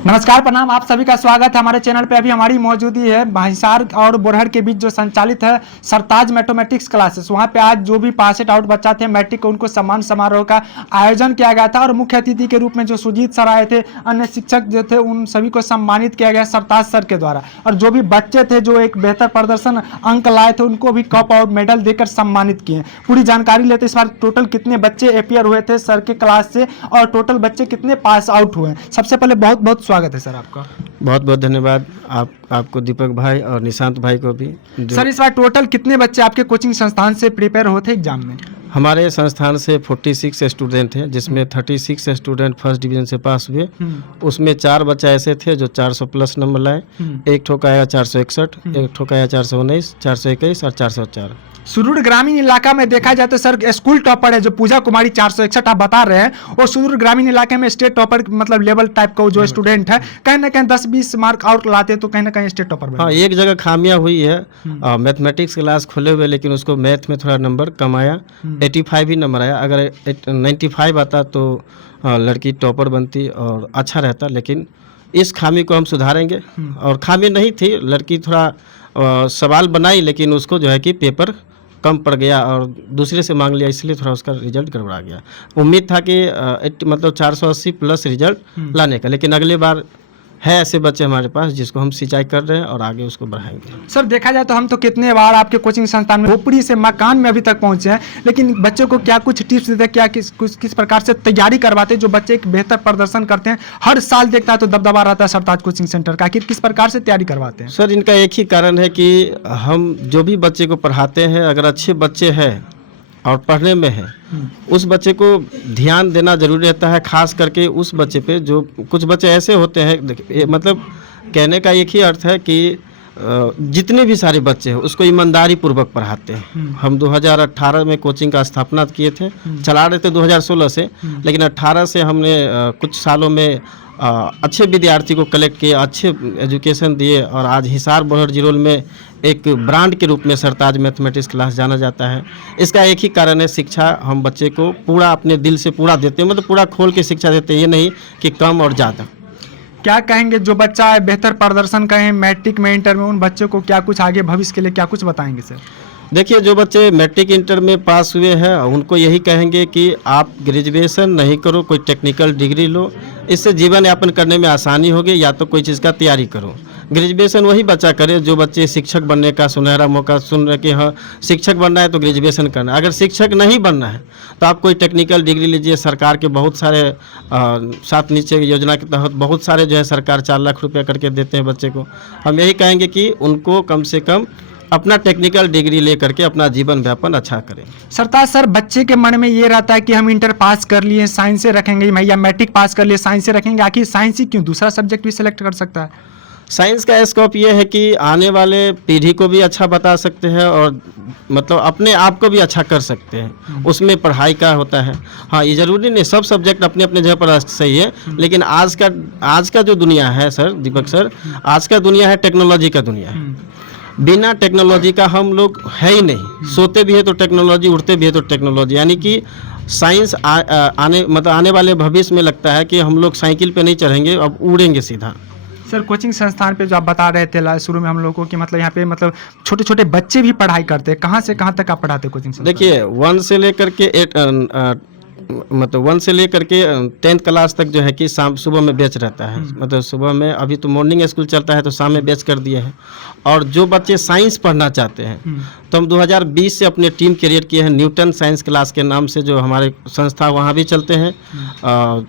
नमस्कार, प्रणाम। आप सभी का स्वागत है हमारे चैनल पे। अभी हमारी मौजूदी है भाईसार और बोरहर के बीच जो संचालित है सरताज मैथमेटिक्स क्लासेस। वहाँ पे आज जो भी पास आउट बच्चा थे मैट्रिक, उनको सम्मान समारोह का आयोजन किया गया था और मुख्य अतिथि के रूप में जो सुजीत सर आए थे, अन्य शिक्षक जो थे, उन सभी को सम्मानित किया गया सरताज सर के द्वारा। और जो भी बच्चे थे जो एक बेहतर प्रदर्शन अंक लाए थे, उनको भी कप और मेडल देकर सम्मानित किए। पूरी जानकारी लेते इस बार टोटल कितने बच्चे अपियर हुए थे सर के क्लास से और टोटल बच्चे कितने पास आउट हुए। सबसे पहले बहुत बहुत स्वागत है सर आपका। बहुत बहुत धन्यवाद आपको, दीपक भाई और निशांत भाई को भी। सर इस बार टोटल कितने बच्चे आपके कोचिंग संस्थान से प्रिपेयर होते एग्जाम में? हमारे संस्थान से 46 स्टूडेंट हैं, जिसमें 36 स्टूडेंट फर्स्ट डिवीजन से पास हुए। उसमें 4 बच्चा ऐसे थे जो 400 प्लस नंबर लाए। एक ठोका आया 461, एक ठोका आया 419, 421 और 404। सुदूर ग्रामीण इलाका में देखा जाए तो सर स्कूल टॉपर है जो पूजा कुमारी 461 आप बता रहे हैं, और सुदूर ग्रामीण इलाके में स्टेट टॉपर मतलब लेवल टाइप का जो स्टूडेंट है, कहीं ना कहीं 10-20 मार्क आउट लाते तो कहीं ना कहीं स्टेट टॉपर। हाँ, एक जगह खामियां हुई है। मैथमेटिक्स क्लास खोले हुए, लेकिन उसको मैथ में थोड़ा नंबर कम आया। 85 ही नंबर आया। अगर 95 आता तो लड़की टॉपर बनती और अच्छा रहता, लेकिन इस खामी को हम सुधारेंगे। और खामी नहीं थी, लड़की थोड़ा सवाल बनाई, लेकिन उसको जो है कि पेपर कम पड़ गया और दूसरे से मांग लिया, इसलिए थोड़ा उसका रिजल्ट गड़बड़ा गया। उम्मीद था कि मतलब 480 प्लस रिजल्ट लाने का, लेकिन अगले बार है ऐसे बच्चे हमारे पास जिसको हम सिंचाई कर रहे हैं और आगे उसको बढ़ाएंगे। सर देखा जाए तो हम तो कितने बार आपके कोचिंग संस्थान में खोपड़ी से मकान में अभी तक पहुंचे हैं, लेकिन बच्चों को क्या कुछ टिप्स देते हैं, क्या किस प्रकार से तैयारी करवाते हैं जो बच्चे एक बेहतर प्रदर्शन करते हैं? हर साल देखता है तो दबदबा रहता है सरताज कोचिंग सेंटर का, आखिर किस प्रकार से तैयारी करवाते हैं? सर इनका एक ही कारण है कि हम जो भी बच्चे को पढ़ाते हैं, अगर अच्छे बच्चे हैं और पढ़ने में है, उस बच्चे को ध्यान देना जरूरी रहता है। खास करके उस बच्चे पे, जो कुछ बच्चे ऐसे होते हैं, मतलब कहने का एक ही अर्थ है कि जितने भी सारे बच्चे हैं उसको ईमानदारी पूर्वक पढ़ाते हैं। हम 2018 में कोचिंग का स्थापना किए थे, चला रहे थे 2016 से, लेकिन 18 से हमने कुछ सालों में अच्छे विद्यार्थी को कलेक्ट किए, अच्छे एजुकेशन दिए, और आज हिसार बोरहर जिरोल में एक ब्रांड के रूप में सरताज मैथमेटिक्स क्लास जाना जाता है। इसका एक ही कारण है, शिक्षा हम बच्चे को पूरा अपने दिल से पूरा देते हैं, मतलब पूरा खोल के शिक्षा देते हैं, ये नहीं कि कम और ज़्यादा। क्या कहेंगे जो बच्चा बेहतर प्रदर्शन करें मैट्रिक में, इंटर में, उन बच्चों को क्या कुछ आगे भविष्य के लिए क्या कुछ बताएंगे सर? देखिए, जो बच्चे मैट्रिक इंटर में पास हुए हैं उनको यही कहेंगे कि आप ग्रेजुएशन नहीं करो, कोई टेक्निकल डिग्री लो, इससे जीवन यापन करने में आसानी होगी, या तो कोई चीज़ का तैयारी करो। ग्रेजुएशन वही बच्चा करे जो बच्चे शिक्षक बनने का सुनहरा मौका सुन रहे कि हाँ शिक्षक बनना है तो ग्रेजुएशन करना है। अगर शिक्षक नहीं बनना है तो आप कोई टेक्निकल डिग्री लीजिए। सरकार के बहुत सारे 7 नीचे योजना के तहत बहुत सारे जो है सरकार 4 लाख रुपया करके देते हैं बच्चे को। हम यही कहेंगे कि उनको कम से कम अपना टेक्निकल डिग्री ले करके अपना जीवन व्यापन अच्छा करें। सरताज सर, बच्चे के मन में ये रहता है कि हम इंटर पास कर लिए साइंस से रखेंगे, या मैट्रिक पास कर लिए साइंस से रखेंगे। आखिर साइंस ही क्यों, दूसरा सब्जेक्ट भी सिलेक्ट कर सकता है? साइंस का स्कोप ये है कि आने वाले पीढ़ी को भी अच्छा बता सकते हैं और मतलब अपने आप को भी अच्छा कर सकते हैं। उसमें पढ़ाई का होता है। हाँ, ये ज़रूरी नहीं सब सब्जेक्ट अपने अपने जगह पर सही है, लेकिन आज का जो दुनिया है सर, दीपक सर, आज का दुनिया है टेक्नोलॉजी का दुनिया है। बिना टेक्नोलॉजी का हम लोग है ही नहीं। सोते भी है तो टेक्नोलॉजी, उठते भी है तो टेक्नोलॉजी। यानी कि साइंस आने वाले भविष्य में लगता है कि हम लोग साइकिल पे नहीं चढ़ेंगे, अब उड़ेंगे सीधा। सर कोचिंग संस्थान पे जो आप बता रहे थे शुरू में हम लोगों को कि मतलब यहाँ पे मतलब छोटे छोटे बच्चे भी पढ़ाई करते हैं, कहाँ से कहाँ तक आप पढ़ाते हैं कोचिंग संस्थान? देखिए 1 से लेकर के 1 से लेकर के 10th क्लास तक जो है कि शाम सुबह में बैच रहता है। मतलब सुबह में, अभी तो मॉर्निंग स्कूल चलता है तो शाम में बैच कर दिए हैं। और जो बच्चे साइंस पढ़ना चाहते हैं तो हम 2020 से अपने टीम क्रिएट किए हैं न्यूटन साइंस क्लास के नाम से, जो हमारे संस्था वहाँ भी चलते हैं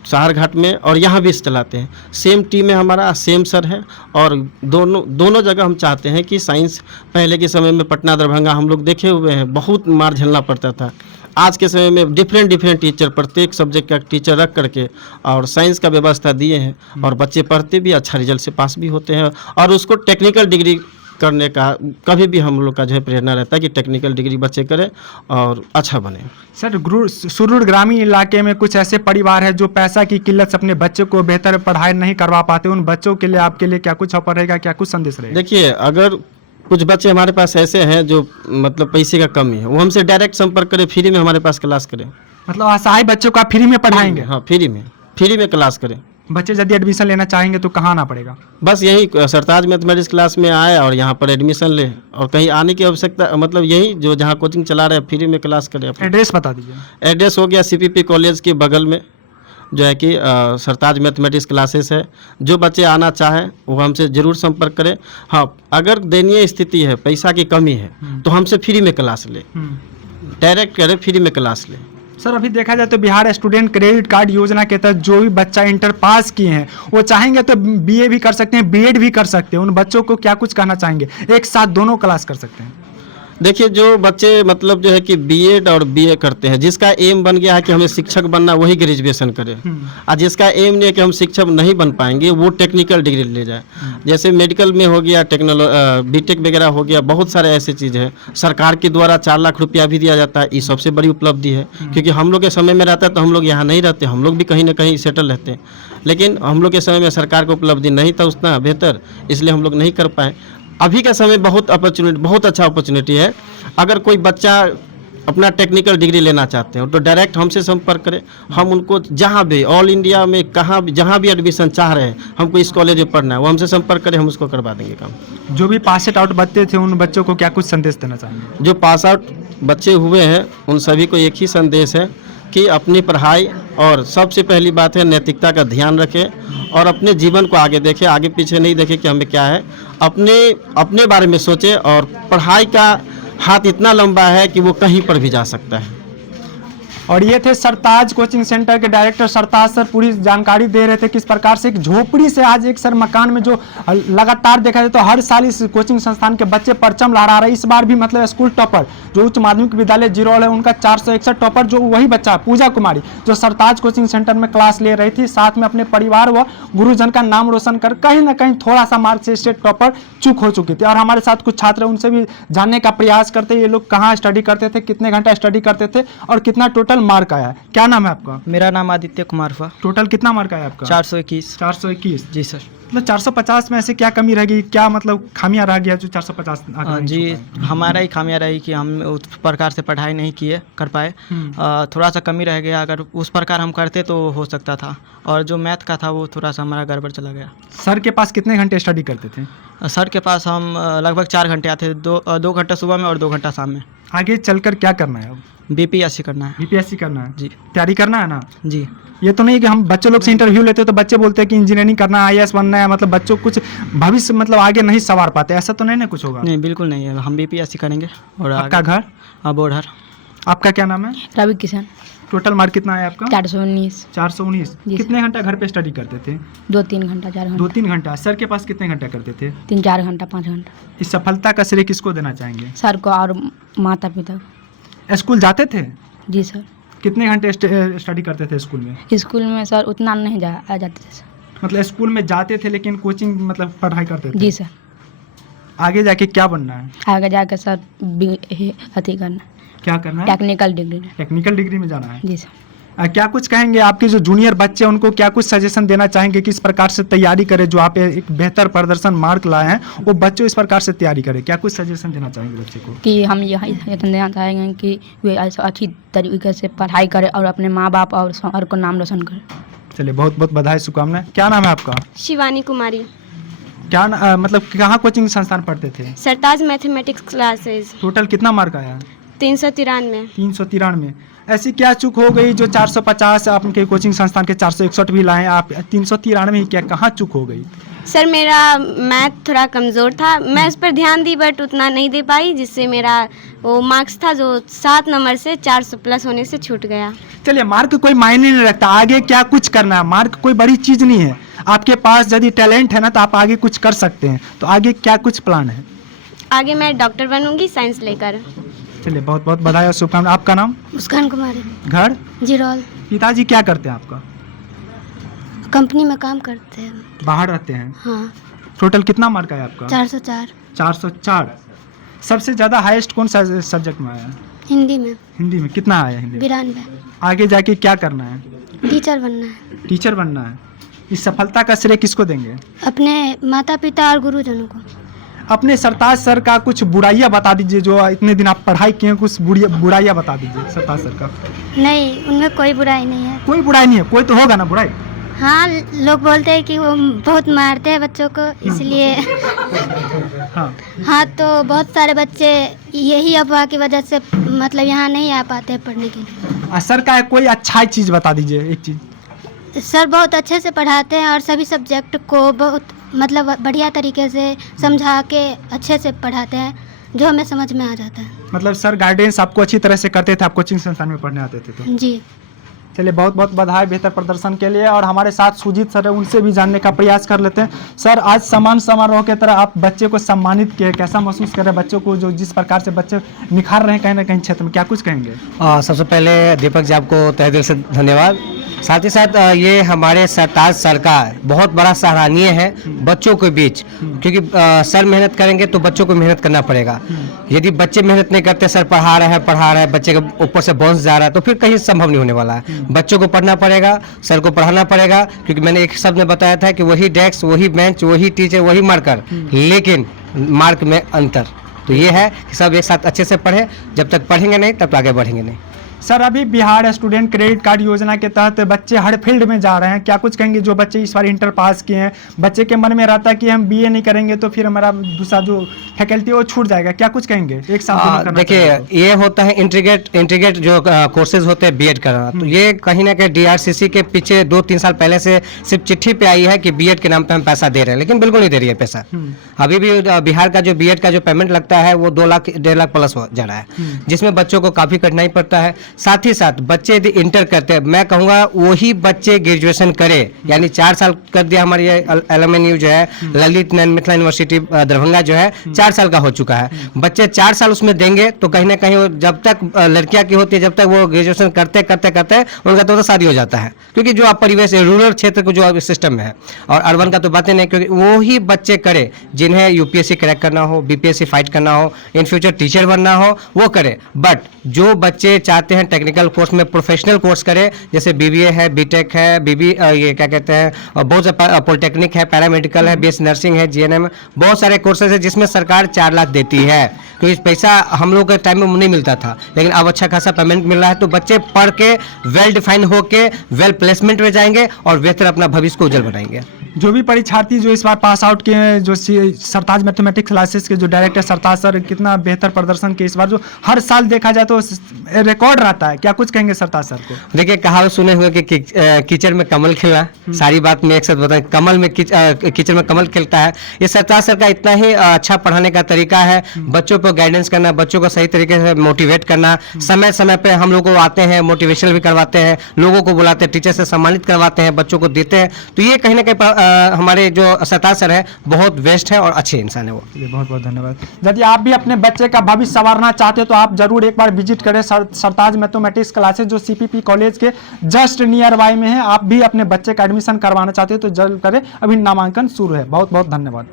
सहारघाट में, और यहाँ भी चलाते हैं। सेम टीम है हमारा, सेम सर है, और दोनों जगह हम चाहते हैं कि साइंस, पहले के समय में पटना दरभंगा हम लोग देखे हुए हैं, बहुत मार झेलना पड़ता था। आज के समय में डिफरेंट टीचर, प्रत्येक सब्जेक्ट का टीचर रख करके और साइंस का व्यवस्था दिए हैं, और बच्चे पढ़ते भी अच्छा रिजल्ट से पास भी होते हैं। और उसको टेक्निकल डिग्री करने का कभी भी हम लोग का जो है प्रेरणा रहता है कि टेक्निकल डिग्री बच्चे करें और अच्छा बने। सर सुदूर ग्रामीण इलाके में कुछ ऐसे परिवार है जो पैसा की किल्लत से अपने बच्चे को बेहतर पढ़ाई नहीं करवा पाते, उन बच्चों के लिए आपके लिए क्या कुछ ऑफर रहेगा, क्या कुछ संदेश रहेगा? देखिए, अगर कुछ बच्चे हमारे पास ऐसे हैं जो मतलब पैसे का कमी है, वो हमसे डायरेक्ट संपर्क करें, फ्री में हमारे पास क्लास करें। मतलब असहाय बच्चों का फ्री में पढ़ाएंगे? हाँ, फ्री में क्लास करें। बच्चे यदि एडमिशन लेना चाहेंगे तो कहाँ आना पड़ेगा? बस यही सरताज मैथमेटिक्स क्लास में आए और यहाँ पर एडमिशन ले, और कहीं आने की आवश्यकता मतलब यही जो जहाँ कोचिंग चला रहे हैं फ्री में क्लास करें अपना। एड्रेस बता दीजिए। एड्रेस हो गया CPP कॉलेज के बगल में जो है कि सरताज मैथमेटिक्स क्लासेस है। जो बच्चे आना चाहें वो हमसे ज़रूर संपर्क करें। हाँ, अगर दयनीय स्थिति है, पैसा की कमी है, तो हमसे फ्री में क्लास ले, डायरेक्ट करें, फ्री में क्लास ले। सर अभी देखा जाए तो बिहार स्टूडेंट क्रेडिट कार्ड योजना के तहत जो भी बच्चा इंटर पास किए हैं वो चाहेंगे तो BA भी कर सकते हैं, B.Ed भी कर सकते हैं। उन बच्चों को क्या कुछ कहना चाहेंगे? एक साथ दोनों क्लास कर सकते हैं। देखिए, जो बच्चे मतलब जो है कि B.Ed और BA करते हैं, जिसका एम बन गया है कि हमें शिक्षक बनना, वही ग्रेजुएशन करे। और जिसका एम नहीं है कि हम शिक्षक नहीं बन पाएंगे, वो टेक्निकल डिग्री ले जाए। जैसे मेडिकल में हो गया, B.Tech वगैरह हो गया, बहुत सारे ऐसे चीज़ है। सरकार के द्वारा 4 लाख रुपया भी दिया जाता है, ये सबसे बड़ी उपलब्धि है। क्योंकि हम लोग के समय में रहता है तो हम लोग यहाँ नहीं रहते, हम लोग भी कहीं ना कहीं सेटल रहते हैं। लेकिन हम लोग के समय में सरकार को उपलब्धि नहीं था उतना बेहतर, इसलिए हम लोग नहीं कर पाए। अभी का समय बहुत अच्छा अपॉर्चुनिटी है। अगर कोई बच्चा अपना टेक्निकल डिग्री लेना चाहते हैं तो डायरेक्ट हमसे संपर्क करें। हम उनको जहाँ भी ऑल इंडिया में कहाँ भी जहाँ भी एडमिशन चाह रहे हैं, हमको इस कॉलेज में पढ़ना है, वो हमसे संपर्क करें, हम उसको करवा देंगे काम। जो भी पास आउट बच्चे थे उन बच्चों को क्या कुछ संदेश देना चाहेंगे? जो पास आउट बच्चे हुए हैं उन सभी को एक ही संदेश है कि अपनी पढ़ाई और सबसे पहली बात है नैतिकता का ध्यान रखें और अपने जीवन को आगे देखें, आगे पीछे नहीं देखें कि हमें क्या है, अपने बारे में सोचें। और पढ़ाई का हाथ इतना लंबा है कि वो कहीं पर भी जा सकता है। और ये थे सरताज कोचिंग सेंटर के डायरेक्टर सरताज सर, पूरी जानकारी दे रहे थे किस प्रकार से एक झोपड़ी से आज एक सर मकान में जो लगातार देखा जाए तो हर साल इस कोचिंग संस्थान के बच्चे परचम लहरा रहे हैं। इस बार भी मतलब स्कूल टॉपर जो उच्च माध्यमिक विद्यालय जिरोल है उनका 461 टॉपर जो वही बच्चा पूजा कुमारी जो सरताज कोचिंग सेंटर में क्लास ले रही थी, साथ में अपने परिवार व गुरुजन का नाम रोशन कर कहीं ना कहीं थोड़ा सा मार्क्स से स्टेट टॉपर चूक हो चुकी थी। और हमारे साथ कुछ छात्र उनसे भी जानने का प्रयास करते ये लोग कहाँ स्टडी करते थे, कितने घंटा स्टडी करते थे और कितना टोटल मार्क आया है। क्या नाम है आपका? मेरा नाम आदित्य कुमार हुआ। टोटल कितना मार्क आया आपका? 421। 421 जी सर। मतलब 450 में ऐसे क्या कमी रहेगी, क्या मतलब खामियां रह गया जो 450 जी हमारा ही खामियां रही कि हम उस प्रकार से पढ़ाई नहीं कर पाए। थोड़ा सा कमी रह गया, अगर उस प्रकार हम करते तो हो सकता था। और जो मैथ का था वो थोड़ा सा हमारा गड़बड़ चला गया। सर के पास कितने घंटे स्टडी करते थे? सर के पास हम लगभग 4 घंटे आते थे, 2 घंटा सुबह में और 2 घंटा शाम में। आगे चलकर क्या करना है? अब BPSC करना है। BPSC करना है जी। तैयारी करना है ना जी। ये तो नहीं कि हम बच्चे लोग से इंटरव्यू लेते हैं तो बच्चे बोलते हैं कि इंजीनियरिंग करना है, IAS बनना है, मतलब बच्चों कुछ भविष्य मतलब आगे नहीं संवार पाते, ऐसा तो नहीं ना कुछ होगा? नहीं, बिल्कुल नहीं है, हम BPSC करेंगे। और आपका घर? बोढ़र। आपका क्या नाम है? रवि किशन। टोटल मार्क कितना है आपका? 419। 419। कितने घंटा घर पे स्टडी करते थे? 2-3 घंटा, 4 घंटा। 2-3 घंटा। सर के पास कितने घंटा करते थे? 3-4 घंटा, 5 घंटा। इस सफलता का श्रेय किसको देना चाहेंगे? सर को और माता पिता। स्कूल जाते थे? जी सर। कितने घंटे स्टडी करते थे स्कूल में? स्कूल में सर उतना नहीं जाते थे सर। मतलब स्कूल में जाते थे लेकिन कोचिंग मतलब पढ़ाई करते थे? जी सर। आगे जाके क्या बनना है? आगे जाकर सर अथी करना, क्या करना है? Technical degree. टेक्निकल डिग्री में जाना है। जी सर। क्या कुछ कहेंगे आपके जो जूनियर बच्चे उनको क्या कुछ सजेशन देना चाहेंगे किस प्रकार से तैयारी करें? जो आप एक बेहतर प्रदर्शन मार्क लाए हैं वो बच्चों इस प्रकार से तैयारी करें, क्या कुछ सजेशन देना चाहेंगे बच्चे को? कि हम यह देना चाहेंगे कि वे अच्छी तरीके से पढ़ाई करें और अपने माँ बाप और शहर को नाम रोशन करें। चलिए, बहुत बहुत बधाई, शुभकामनाएं। क्या नाम है आपका? शिवानी कुमारी। क्या मतलब कहाँ कोचिंग संस्थान पढ़ते थे? सरताज मैथमेटिक्स क्लासेस। टोटल कितना मार्क आया? 393। 393। ऐसी क्या चूक हो गई जो 450 आपके कोचिंग संस्थान के 461 भी लाए, आप 393 ही क्या, कहाँ चूक हो गई? सर मेरा मैथ थोड़ा कमज़ोर था, मैं उस पर ध्यान दी बट उतना नहीं दे पाई, जिससे मेरा वो मार्क्स था जो 7 नंबर से 400 प्लस होने से छूट गया। चलिए, मार्क कोई मायने नहीं रखता, आगे क्या कुछ करना है, मार्क कोई बड़ी चीज़ नहीं है। आपके पास यदि टैलेंट है ना तो आप आगे कुछ कर सकते हैं। तो आगे क्या कुछ प्लान है? आगे मैं डॉक्टर बनूंगी साइंस लेकर। चलिए, बहुत बहुत बधाई और शुभकामनाएं। आपका नाम? मुस्कान कुमारी। घर? जिरोल। पिताजी क्या करते हैं आपका? कंपनी में काम करते हैं। बाहर रहते हैं? हाँ। टोटल कितना मार्क आया आपका? 404। 404। सबसे ज़्यादा हाईएस्ट कौन सा सब्जेक्ट में आया? हिंदी में। हिंदी में कितना आया? हिंदी में 92। आगे जाके क्या करना है? टीचर बनना है। टीचर बनना है। इस सफलता का श्रेय किसको देंगे? अपने माता पिता और गुरुजनों को। अपने सरताज सर का कुछ बुराइयां बता दीजिए, जो इतने दिन आप पढ़ाई किए हैं, कुछ बुराइयां बता दीजिए सरताज सर का। नहीं, उनमें कोई बुराई नहीं है। कोई बुराई नहीं है? कोई तो होगा ना बुराई? हाँ, लोग बोलते हैं कि वो बहुत मारते हैं बच्चों को, इसलिए हाँ हाँ, तो बहुत सारे बच्चे यही अफवाह की वजह से मतलब यहाँ नहीं आ पाते हैं पढ़ने के लिए। सर का कोई अच्छा चीज़ बता दीजिए, एक चीज़। सर बहुत अच्छे से पढ़ाते हैं और सभी सब्जेक्ट को बहुत मतलब बढ़िया तरीके से समझा के अच्छे से पढ़ाते हैं, जो हमें समझ में आ जाता है। मतलब सर गाइडेंस आपको अच्छी तरह से करते थे, आप कोचिंग संस्थान में पढ़ने आते थे तो। जी। चलिए, बहुत बहुत बधाई बेहतर प्रदर्शन के लिए। और हमारे साथ सुजीत सर है, उनसे भी जानने का प्रयास कर लेते हैं। सर, आज सम्मान समारोह की तरह आप बच्चे को सम्मानित किए, कैसा महसूस कर रहे हैं बच्चों को, जो जिस प्रकार से बच्चे निखार रहे हैं कहीं ना कहीं क्षेत्र में, क्या कुछ कहेंगे? सबसे पहले दीपक जी आपको तहे दिल से धन्यवाद। साथ ही साथ ये हमारे सरताज सर का बहुत बड़ा सराहनीय है बच्चों के बीच, क्योंकि सर मेहनत करेंगे तो बच्चों को मेहनत करना पड़ेगा। यदि बच्चे मेहनत नहीं करते, सर पढ़ा रहे हैं, बच्चे के ऊपर से बाउंस जा रहा है, तो फिर कहीं संभव नहीं होने वाला है। बच्चों को पढ़ना पड़ेगा, सर को पढ़ाना पड़ेगा, क्योंकि मैंने एक शब्द में बताया था कि वही डेस्क, वही बेंच, वही टीचर, वही मार्कर, लेकिन मार्क में अंतर। तो ये है कि सब एक साथ अच्छे से पढ़े, जब तक पढ़ेंगे नहीं तब आगे बढ़ेंगे नहीं। सर, अभी बिहार स्टूडेंट क्रेडिट कार्ड योजना के तहत बच्चे हर फील्ड में जा रहे हैं, क्या कुछ कहेंगे? जो बच्चे इस बार इंटर पास किए हैं, बच्चे के मन में रहता है कि हम बीए नहीं करेंगे तो फिर हमारा दूसरा जो फैकल्टी वो छूट जाएगा, क्या कुछ कहेंगे? एक साथ देखिए, ये होता है इंटीग्रेट जो कोर्सेज होते हैं बीएड करना, तो ये कहीं ना कहीं डीआरसीसी के पीछे 2-3 साल पहले से सिर्फ चिट्ठी पे आई है कि बीएड के नाम पे हम पैसा दे रहे हैं, लेकिन बिल्कुल नहीं दे रही है पैसा। अभी भी बिहार का जो बीएड का जो पेमेंट लगता है वो 2 लाख 1.5 लाख प्लस हो जा रहा है, जिसमें बच्चों को काफी कठिनाई पड़ता है। साथ ही साथ बच्चे यदि इंटर करते हैं, मैं कहूँगा वही बच्चे ग्रेजुएशन करे, यानी 4 साल कर दिया। हमारी एलएमएनयू जो है, ललित नारायण मिथिला यूनिवर्सिटी दरभंगा जो है 4 साल का हो चुका है। बच्चे 4 साल उसमें देंगे तो कहीं ना कहीं जब तक लड़कियां की होती है, जब तक वो ग्रेजुएशन करते करते उनका तो शादी हो जाता है, क्योंकि जो आप परिवेश रूरल क्षेत्र को जो सिस्टम में है, और अर्बन का तो बातें नहीं, क्योंकि वही बच्चे करे जिन्हें यूपीएससी क्रैक करना हो, बीपीएससी फाइट करना हो, इन फ्यूचर टीचर बनना हो, वो करे। बट जो बच्चे चाहते हैं टेक्निकल कोर्स में प्रोफेशनल कोर्स करे, जैसे बीबीए है, बीटेक है, ये क्या कहते हैं, बहुत से पॉलिटेक्निक है, पैरामेडिकल है, बीएससी नर्सिंग है, जीएनएम, बहुत सारे कोर्सेज है जिसमें सरकार 4 लाख देती है, क्योंकि पैसा हम लोग के टाइम में नहीं मिलता था, लेकिन अब अच्छा खासा पेमेंट मिल रहा है। तो बच्चे पढ़ के वेल डिफाइन होके वेल प्लेसमेंट में जाएंगे और बेहतर अपना भविष्य को उज्जवल बनाएंगे। जो भी परीक्षार्थी जो इस बार पास आउट किए हैं, जो सरताज मैथमेटिक्स क्लासेस के जो डायरेक्टर सरताज सर, कितना बेहतर प्रदर्शन किए इस बार, जो हर साल देखा जाए तो रिकॉर्ड रहता है, क्या कुछ कहेंगे सरताज सर को? देखिए, कहावत सुने हुए कि कीचड़ में कमल खिला, सारी बात में एक साथ बताएं, कमल में कीचड़ में कमल खिलता है। ये सरताज सर का इतना ही अच्छा पढ़ाने का तरीका है, बच्चों को गाइडेंस करना, बच्चों को सही तरीके से मोटिवेट करना, समय समय पे हम लोग को आते हैं, मोटिवेशन भी करवाते हैं, लोगों को बुलाते हैं, टीचर से सम्मानित करवाते हैं, बच्चों को देते हैं। तो ये कहीं ना कहीं हमारे जो सरताज सर है बहुत बेस्ट है और अच्छे इंसान है वो। बहुत बहुत धन्यवाद। यदि आप भी अपने बच्चे का भविष्य संवारना चाहते हो तो आप जरूर एक बार विजिट करें सरताज मैथमेटिक्स क्लासेस, जो सीपीपी कॉलेज के जस्ट नियर बाय में है। आप भी अपने बच्चे का एडमिशन करवाना चाहते हो तो जरूर करें, अभी नामांकन शुरू है। बहुत बहुत धन्यवाद।